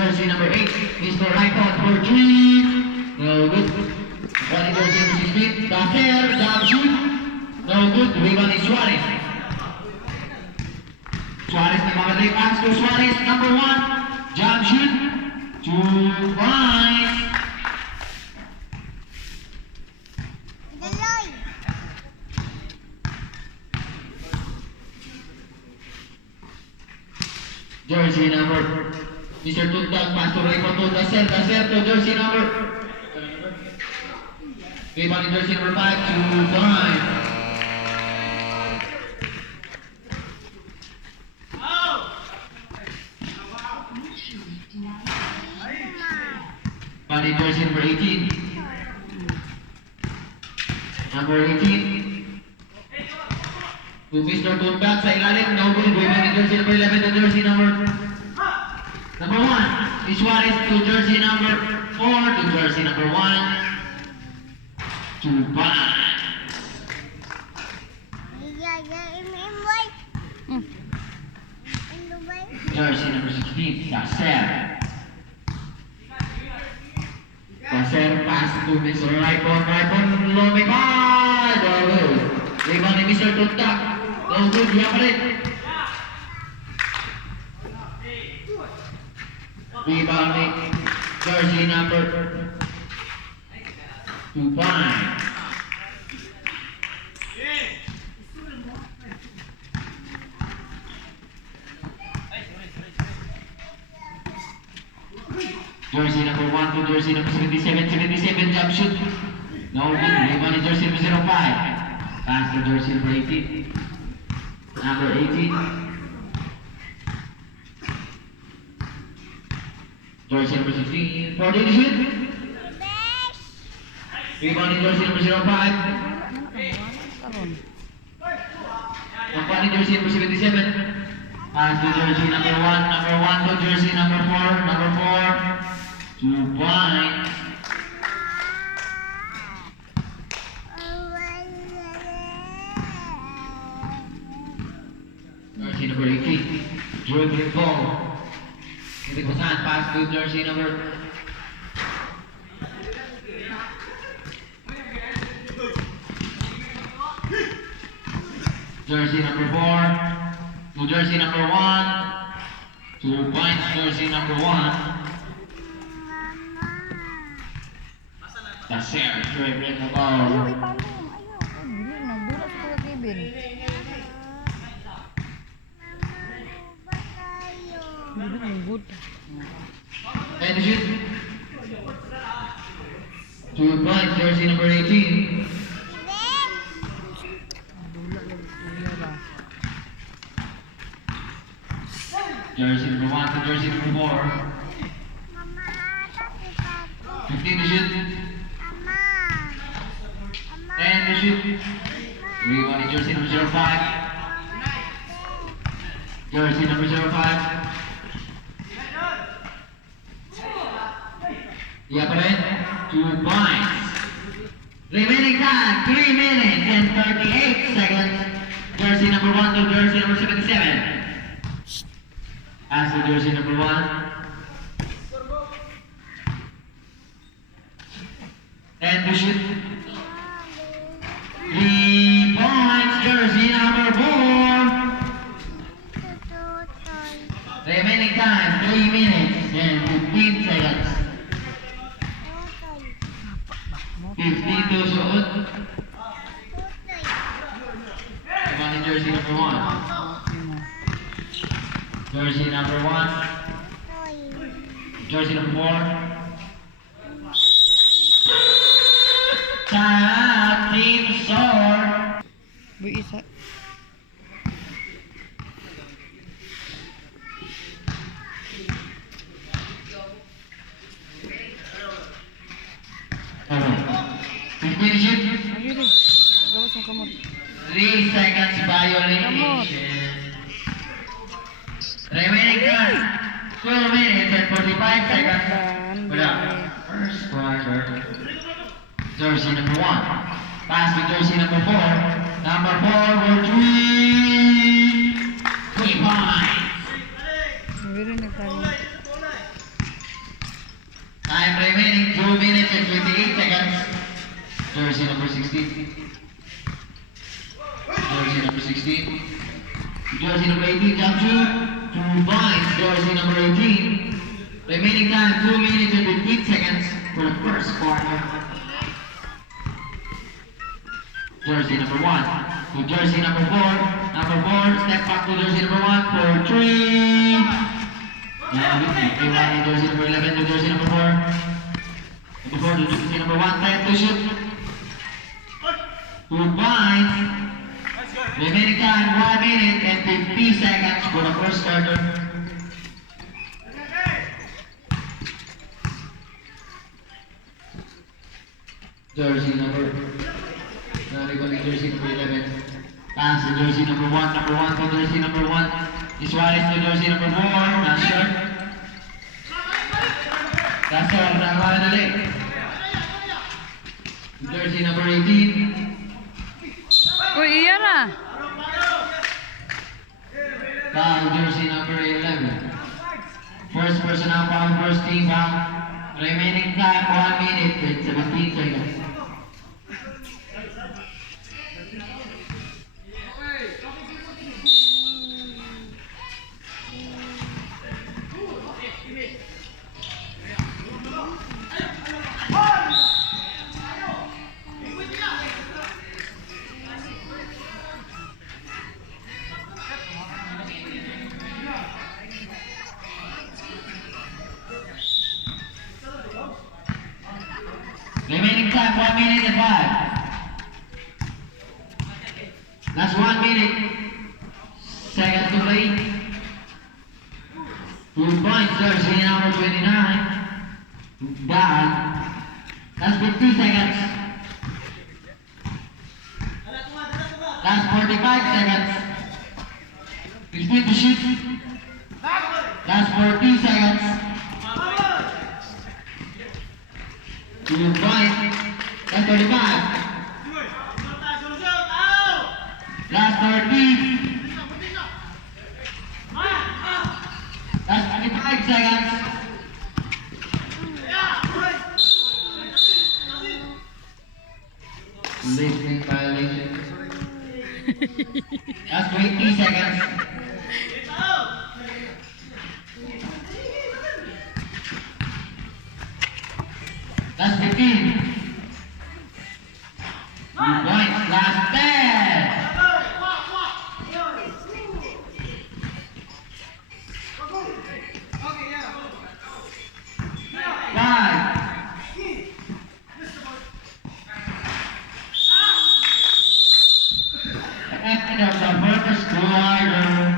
Jersey number 8, Mr. Raipon for 3. No good. Running jersey number 16, Dacer, jump shoot. No good. Rebound is Suarez. Suarez nagmamadali pass to Suarez, number 1. Jump shoot. 2 points. Jersey number Mr. Tuntag, pass to Raymond to Dacer to jersey number rebound in jersey number 5 to 5. Body jersey number 18. Number 18. To Mr. Tuntag sa ilalim, no good. Rebound in jersey number 11 to jersey number 1. Suarez to jersey number 4 to jersey number 1. 2 points. Jersey number 16, Dacer. Dacer pass to Mr. Raipon, lumipad. No good. Rebound ni Mr. Tuntag. No good, yan pa rin. Rebound ni jersey number 2 points. Jersey number 1 to jersey number 77 jump shoot. No good. Rebound ni jersey number 05. Pass to jersey number 18. Number 18. Jersey number 16. 40 to shoot. Rebound ni jersey number 05. Nakuha ni jersey number 77. Pass to jersey number 1. Number 1 to jersey number 4. Number 4. 2 points. Jersey number 18. Dribbling ball. Hindi ko saan. Pass to jersey number jersey number 4 to jersey number 1. 2 points, jersey number 1. Dacer, dribbling the ball. Ayaw, paano yun? Ayaw. Hindi na. Bulat ko kay Kevin. Bulat ng good. And the shoot. 2 points, jersey number 18. Bulat lang kuya ba? Jersey number 1 to jersey number 4. 15 to shoot. And the shoot. Rebound in jersey number 05. Jersey number 05. Yeah, pa rin. 2 points. Remaining time, 3 minutes and 38 seconds. Jersey number 1 to jersey number 77. As the jersey number 1. And the shoot. 3 points, jersey number 4. Remaining time, 3 minutes and 15 seconds. 52 suot. Come on in jersey number 1. Jersey number 1. Jersey number 4. Time, team sword. Boy, isa. Ano? 15 shoot. Ayun eh. Gawas ng kamot. 3 seconds violation. Remaining time, 2 minutes and 45 seconds. Wala. First quarter. Jersey number 1. Pass to jersey number 4. Number 4 will 3 points. Meron na tayo. jersey number 16. Jersey number 16. Jersey number 18, jump shoot. 2 points, jersey number 18. Remaining time, 2 minutes and 15 seconds for the first quarter. Jersey number 1 to jersey number 4. Number 4, step back to jersey number 1 for 3. Now, jersey number 11 to jersey number 4. Number 4 to jersey number 1, time to shoot. 2 points. Remaining time, 1 minute and 50 seconds for the first quarter. Jersey number, jersey number 11. Pass to jersey number 1 to jersey number 1. Suarez to jersey number 4, not short. That's all, nakawa na ulit. Jersey number 18. Uy, iya na. Foul, jersey number 11. First personal foul, first team foul. Remaining time, 1 minute and 17 seconds. Remaining time, 1 minute and 5. Last 1 minute. Seconds to play. 2 points, jersey number 29. Down. Last 50 seconds. Last 45 seconds. 15 to shoot. Last 40 seconds. 2 points. Last 35. Last 30. Last 25 seconds. Listening violation. Last 20 seconds. Last 15. 2 points. Last 10. Five. End of the first quarter.